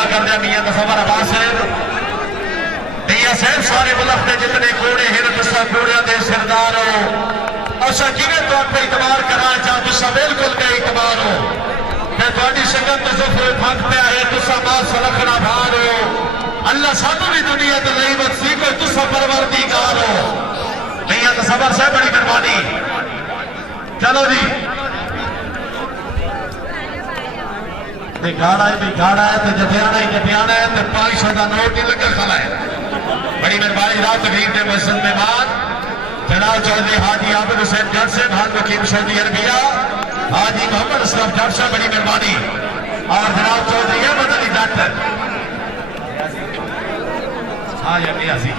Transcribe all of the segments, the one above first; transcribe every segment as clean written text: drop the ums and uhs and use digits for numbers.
दुआ करते मियां तसव्वुर अब्बास साहब मियां साहब सारे मुल्क के जितने घोड़े हैं तुसा घोड़िया के सरदार हो असा जिन्हें तो आप इतबार करा चाह तुसा बिल्कुल बेइतबार हो मैं थोड़ी संगत जुफर फक पे है तुसा मास रखना भार हो अल्लाह सानू भी दुनिया तो नहीं बख्शी को तुसा परवरदिगार हो मियां तसव्वुर साहब बड़ी मेहरबानी चलो जी दिखाड़ा है तो जटियाना है तो 500 का नोट ही लगा खड़ा है बड़ी मेहरबानी रात तकरीब के मस्जिद में बाद जनाब चौधरी हाजी आबिद हुसैन जट साहब हाल वकील सऊदी अरबिया हाजी मोहम्मद असलम जट साहब बड़ी मेहरबानी और जनाब चौधरी अहमद अली जट हाँ यासी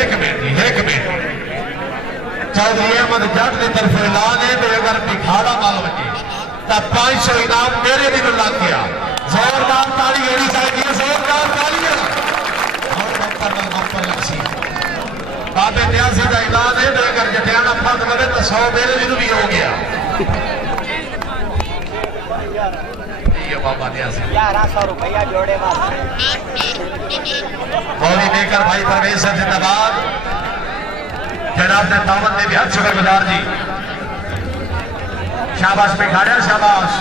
एक मिनट चौधरी अहमद जट की तरफ ऐलान है कि अगर भिखाड़ा माल बचे तो 500 इनाम मेरे भी लग गया जोरदार ताली होनी चाहिए जोरदार तालियां बाबे न्यासी का ऐलान है कि अगर जटियाना फर्द लगे तो 100 मेरे भी हो गया बाबा न्यासी 1100 रुपया जोड़े मौली लेकर भाई परवेज साहब जिंदाबाद जनाब ने दावत ने भी हर शुक्रगुजार जी शाबाश में खाड़िया शाबाश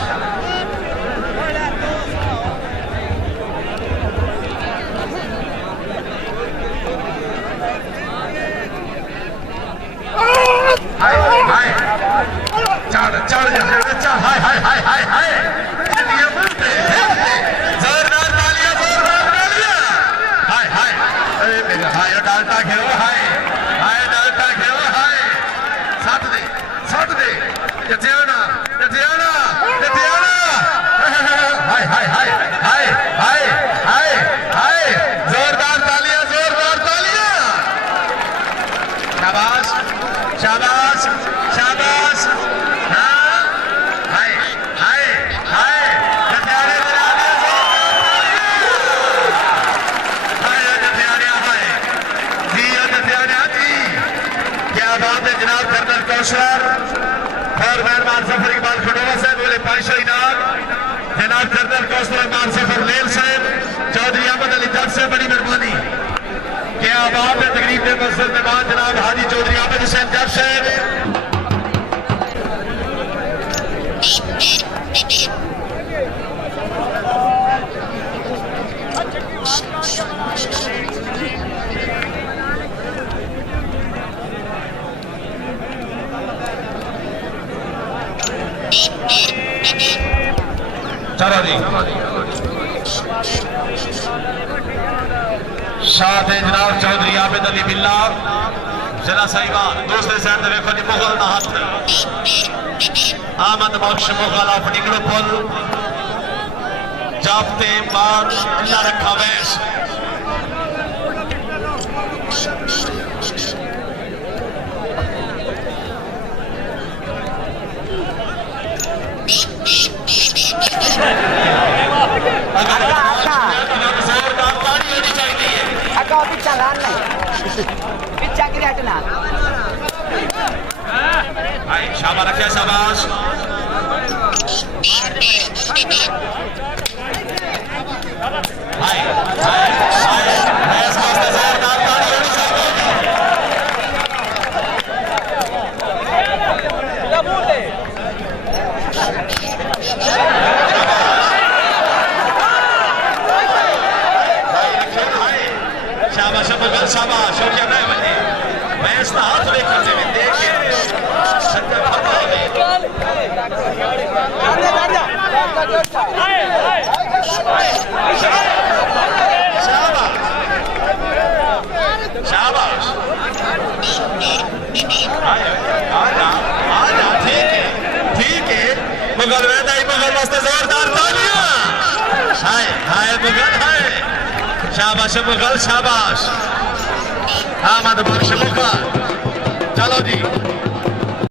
हाय हाय चढ़ चढ़ चढ़ हाय हाय हाय हाय हाय जोरदार तालियां हाय हाय अरे मेरा हाय डालता खेलो हाय जटियाना हाय हाय हाय हाय हाय हाय हाय जोरदार तालियां शाबाश शाबाश शाबाश हाँ हाय हाय हाय जटियाने क्या बात है जनाब कर्नल कौशल और मेहरबान सफर इकबाल खडोला साहब बोले 500 इनाम जनाब कर्नल कौशल मेहरबान सफर लेल साहब चौधरी अहमद अली जट साहब बड़ी मेहरबानी क्या बात है तकरीब के मस्जिद में बाद जनाब हाजी चौधरी आबिद हुसैन जट साहब चलो जी साथ है जनाब चौधरी आबिद अली बिल्ला जिला साहिबान दूसरे साइड देखो जी मुगल ना हाथ आमद बख्श मुगल ऑफ निगड़ोपुल जाफते मार अल्लाह रखा वैस चलान नहीं पिछा की हटना शाबाश रखिए शाबाश शाबाश हो गया मैं इसका हाथ लेकर देखिए शाबाश ठीक है मुगल वैदा मुगल वास्ते जोरदार तालियां हाय हाय मुगल हाय शाबाश मुगल शाबाश आमद बख्श मुगल